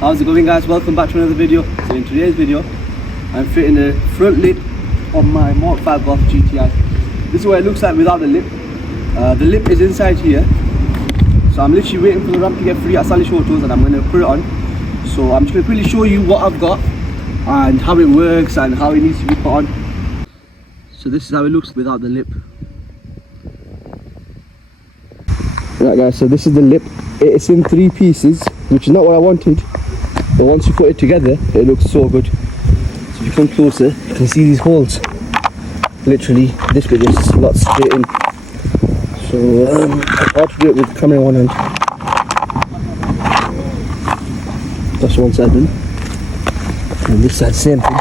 How's it going, guys? Welcome back to another video. So in today's video I'm fitting the front lip on my MK5 Golf GTI. This is what it looks like without the lip. The lip is inside here, so I'm literally waiting for the ramp to get free at Salish Autos and I'm going to put it on. So I'm just going to quickly show you what I've got and how it works and how it needs to be put on. So this is how it looks without the lip. Right guys, so this is the lip. It's in 3 pieces, which is not what I wanted, but once you put it together it looks so good. So if you come closer you can see these holes. Literally this bit is slots straight in. So it's hard to do it with the camera in one hand. That's one side done, and this side same thing.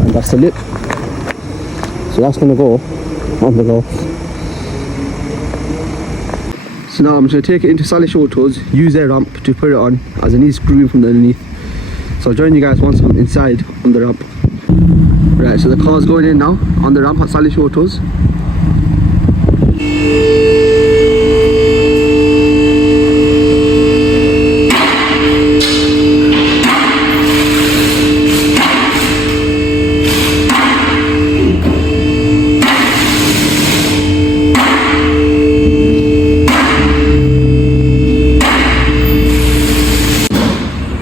And that's the lip. So that's going to go on the Golf. So now I'm just going to take it into Salish Autos, use their ramp to put it on, as it needs screwing from underneath. So I'll join you guys once I'm inside on the ramp. Right, so the car's going in now on the ramp at Salish Autos.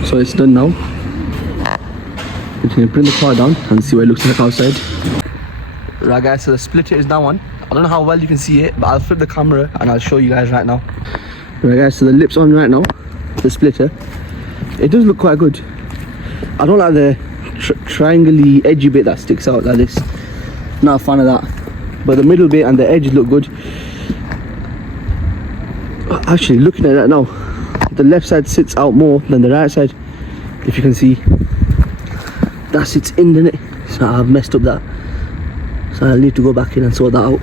So it's done now. I'm going to bring the car down and see what it looks like outside. Right guys, so the splitter is now on. I don't know how well you can see it, but I'll flip the camera and I'll show you guys right now. Right guys, so the lip's on right now, the splitter. It does look quite good. I don't like the triangle-y edgy bit that sticks out like this. Not a fan of that. But the middle bit and the edge look good. Actually, looking at it right now, the left side sits out more than the right side, if you can see. That sits in, doesn't it? So I've messed up that, so I'll need to go back in and sort that out.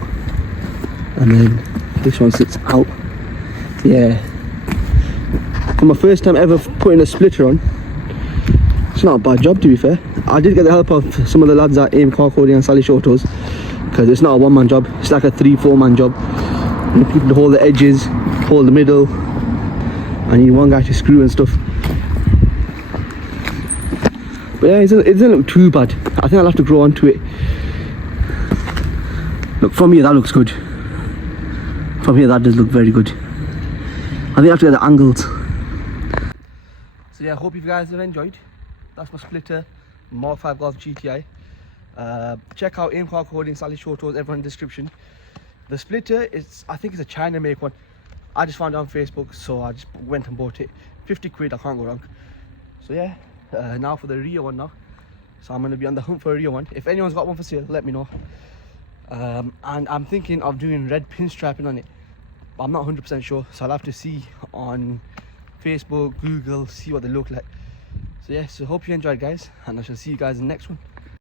And then this one sits out. Yeah, for my first time ever putting a splitter on, it's not a bad job, to be fair. I did get the help of some of the lads at MK5 and Salish Autos, because it's not a one-man job, it's like a 3-4 man job. You need people to hold the edges, hold the middle. I need one guy to screw and stuff. But yeah, it doesn't look too bad. I think I'll have to grow onto it. Look, from here that looks good. From here that does look very good. I think I have to get the angles. So yeah, I hope you guys have enjoyed. That's my splitter, MK5 Golf GTI. Check out MK5 Salish Autos, everyone in the description. The splitter is, I think it's a China make one. I just found it on Facebook, so I just went and bought it. 50 quid, I can't go wrong. So yeah, now for the rear one now. So I'm going to be on the hunt for a rear one. If anyone's got one for sale, let me know. And I'm thinking of doing red pinstriping on it, but I'm not 100% sure, so I'll have to see on Facebook, Google, see what they look like. So yeah, so hope you enjoyed guys, and I shall see you guys in the next one.